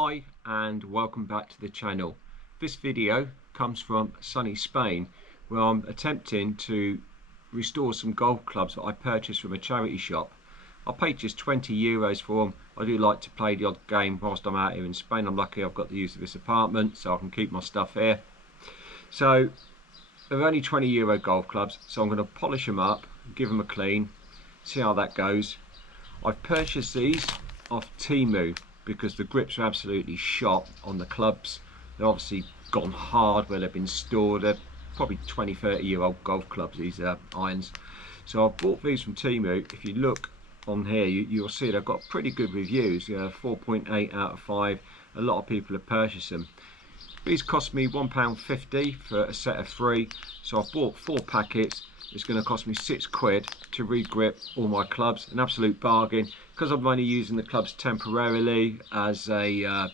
Hi and welcome back to the channel. This video comes from sunny Spain, where I'm attempting to restore some golf clubs that I purchased from a charity shop. I paid just €20 for them. I do like to play the odd game whilst I'm out here in Spain. I'm lucky I've got the use of this apartment so I can keep my stuff here. So they're only €20 golf clubs, so I'm going to polish them up, give them a clean, see how that goes. I've purchased these off Temu because the grips are absolutely shot on the clubs. They're obviously gone hard where they've been stored. They're probably 20-30 year old golf clubs, these irons. So I've bought these from Temu. If you look on here, you'll see they've got pretty good reviews, 4.8 out of 5. A lot of people have purchased them. These cost me £1.50 for a set of 3, so I've bought 4 packets. It's going to cost me £6 to regrip all my clubs, an absolute bargain, because I'm only using the clubs temporarily as a,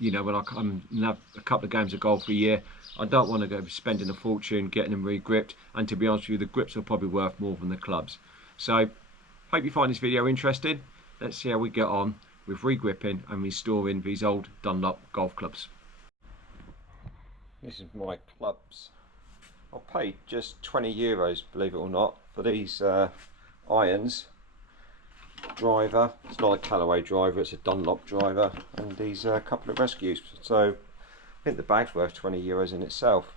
when I come and have a couple of games of golf a year. I don't want to go spending a fortune getting them regripped, and to be honest with you, the grips are probably worth more than the clubs. So, hope you find this video interesting. Let's see how we get on with regripping and restoring these old Dunlop golf clubs. This is my clubs. I paid just €20, believe it or not, for these irons. Driver, it's not a Callaway driver, it's a Dunlop driver, and these couple of rescues. So I think the bag's worth €20 in itself,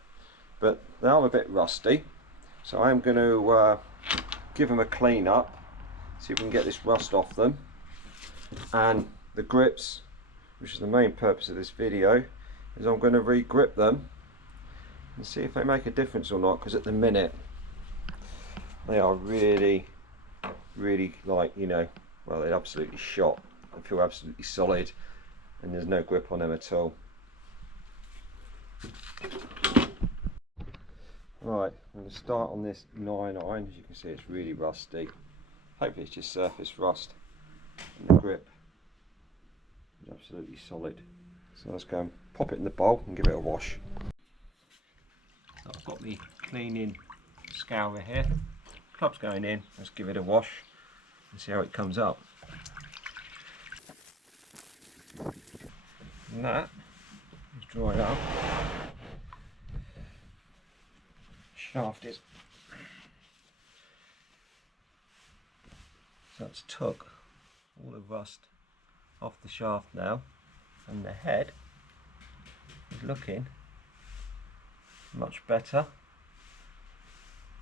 but they are a bit rusty, so I am going to give them a clean up, see if we can get this rust off them. And the grips, which is the main purpose of this video, is I'm going to re-grip them and see if they make a difference or not, because at the minute they are really like, well, they're absolutely shot and feel absolutely solid, and there's no grip on them at all. Right, I'm going to start on this 9 iron. As you can see, it's really rusty. Hopefully it's just surface rust, and the grip is absolutely solid. So let's go and pop it in the bowl and give it a wash. So I've got my cleaning scourer here. Club's going in. Let's give it a wash and see how it comes up. And that is dried up. Shaft is. So that's took all the rust off the shaft now, and the head is looking much better.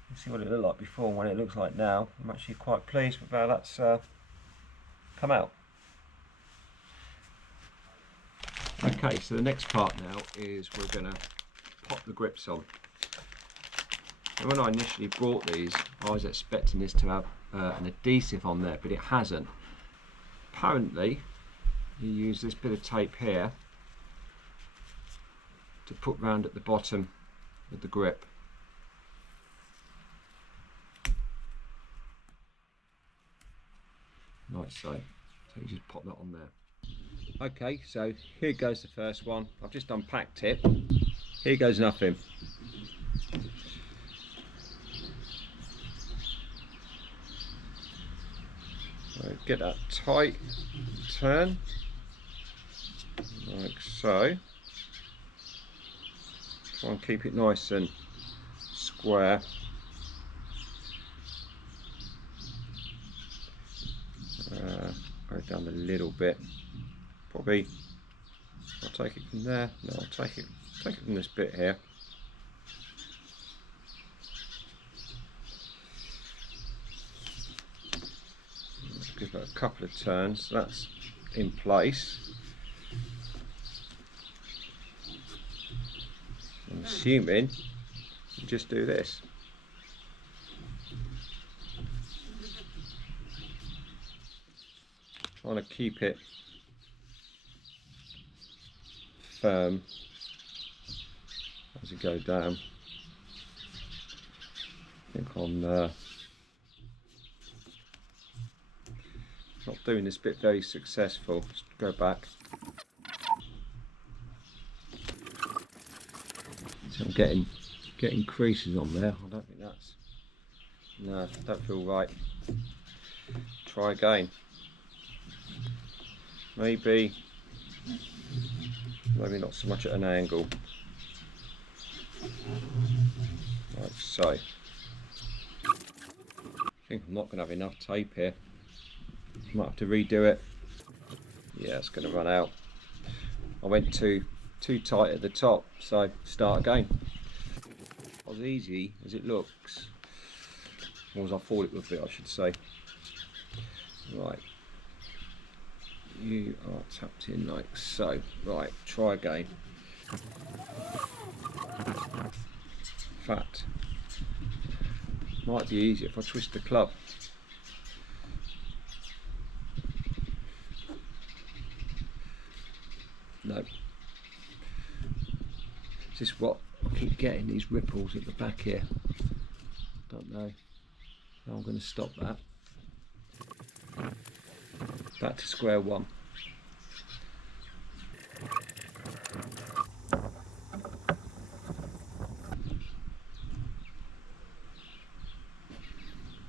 You see what it looked like before and what it looks like now. I'm actually quite pleased with how that's come out. Okay, so the next part now is we're going to pop the grips on. And when I initially bought these, I was expecting this to have an adhesive on there, but it hasn't. Apparently, you use this bit of tape here to put round at the bottom of the grip. Like so. So you just pop that on there. Okay, so here goes the first one. I've just unpacked it. Here goes nothing. So get that tight, turn, like so. Try and keep it nice and square. Go down a little bit. Probably I'll take it from there. No, I'll take it from this bit here. Let's give it a couple of turns. That's in place. I'm assuming you just do this. Trying to keep it firm as you go down. I think I'm not doing this bit very successful. Just go back. So I'm getting creases on there. I don't think that's, no, don't feel right. Try again. Maybe Maybe not so much at an angle, like so. I think I'm not going to have enough tape here. Might have to redo it. Yeah, it's going to run out. I went too tight at the top, so start again. Not as easy as it looks, or as I thought it would be, I should say. Right, you are tapped in like so. Right, try again. In fact, might be easier if I twist the club. No. This is what I keep getting, these ripples at the back here. Don't know how I'm going to stop that. Back to square one.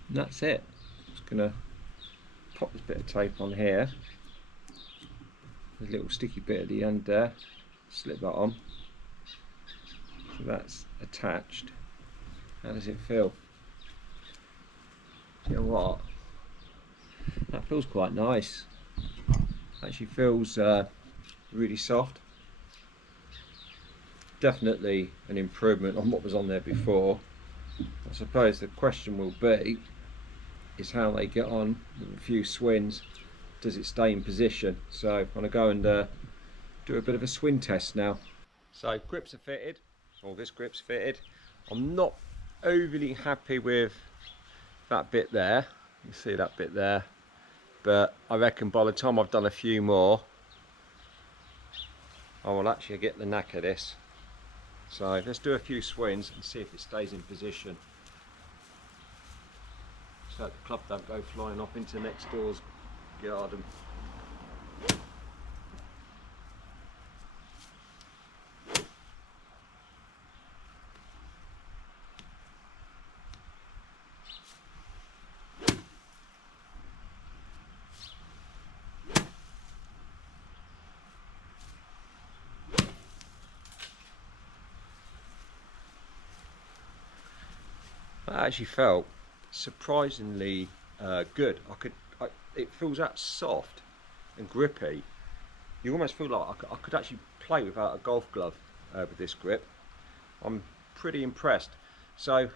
And that's it. Just going to pop this bit of tape on here. There's a little sticky bit at the end there. Slip that on. So that's attached. How does it feel? You know what? That feels quite nice. Actually feels really soft. Definitely an improvement on what was on there before. I suppose the question will be is how they get on with a few swings. Does it stay in position? So I'm going to go and do a bit of a swing test now. So grips are fitted, or this grip's fitted. I'm not overly happy with that bit there. You see that bit there, but I reckon by the time I've done a few more, I will actually get the knack of this. So let's do a few swings and see if it stays in position, so that the club don't go flying off into next door's garden. That actually felt surprisingly good. It feels that soft and grippy. You almost feel like I could actually play without a golf glove with this grip. I'm pretty impressed. So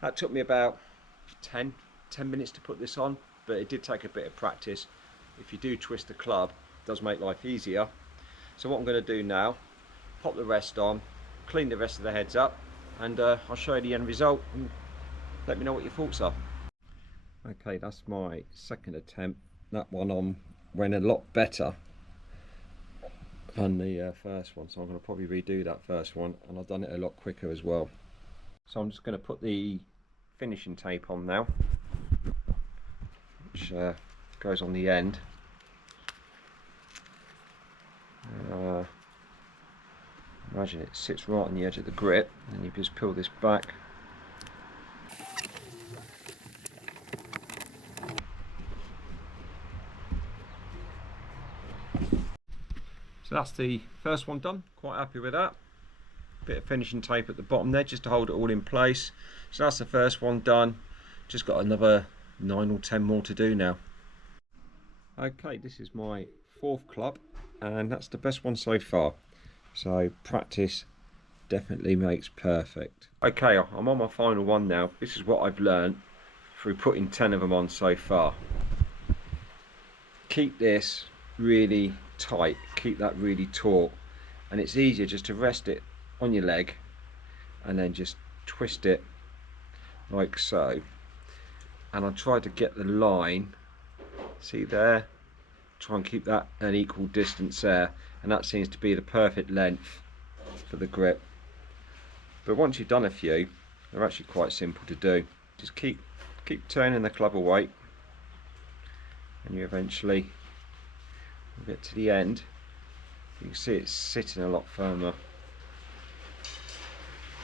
that took me about 10 minutes to put this on, but it did take a bit of practice. If you do twist the club, it does make life easier. So what I'm going to do now, pop the rest on, clean the rest of the heads up, and I'll show you the end result and let me know what your thoughts are. Okay, that's my second attempt. That one went a lot better than the first one, so I'm going to probably redo that first one, and I've done it a lot quicker as well. So I'm just going to put the finishing tape on now, which goes on the end. Imagine it sits right on the edge of the grip, and you just peel this back. So that's the first one done, quite happy with that. Bit of finishing tape at the bottom there just to hold it all in place. So that's the first one done, just got another 9 or 10 more to do now. Okay, this is my fourth club, and that's the best one so far. So practice definitely makes perfect. Okay, I'm on my final one now. This is what I've learned through putting 10 of them on so far. Keep this really tight, keep that really taut, and it's easier just to rest it on your leg and then just twist it like so. And I try to get the line, see there, try and keep that an equal distance there, and that seems to be the perfect length for the grip. But once you've done a few, they're actually quite simple to do. Just keep turning the club away, and you eventually will get to the end. You can see it's sitting a lot firmer.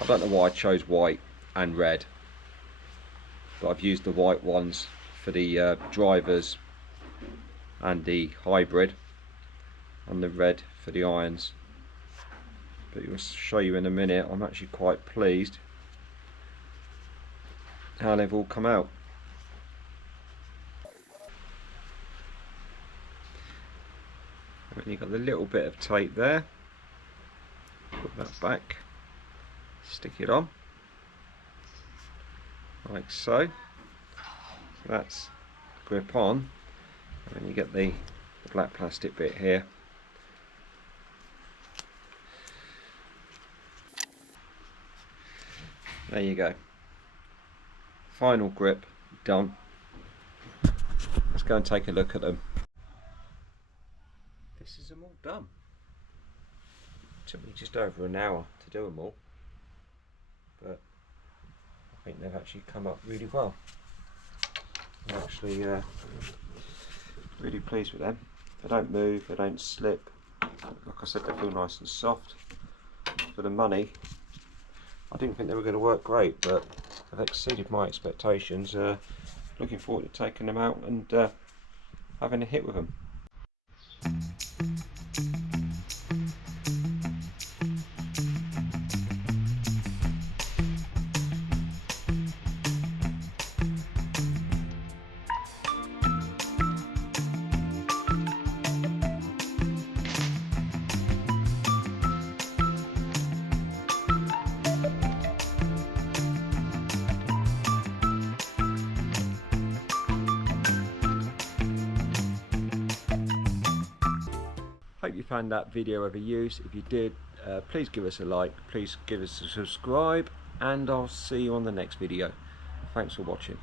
I don't know why I chose white and red, but I've used the white ones for the drivers and the hybrid, and the red for the irons. But I'll show you in a minute. I'm actually quite pleased how they've all come out. And you've got the little bit of tape there. Put that back, stick it on like so. That's the grip on, and then you get the black plastic bit here. There you go. Final grip done. Let's go and take a look at them. This is them all done. Took me just over an hour to do them all, but I think they've actually come up really well. I'm actually really pleased with them. They don't move, they don't slip. Like I said, they feel nice and soft. For the money, I didn't think they were going to work great, but they've exceeded my expectations. Looking forward to taking them out and having a hit with them. Hope you found that video of use. If you did, please give us a like, please give us a subscribe, and I'll see you on the next video. Thanks for watching.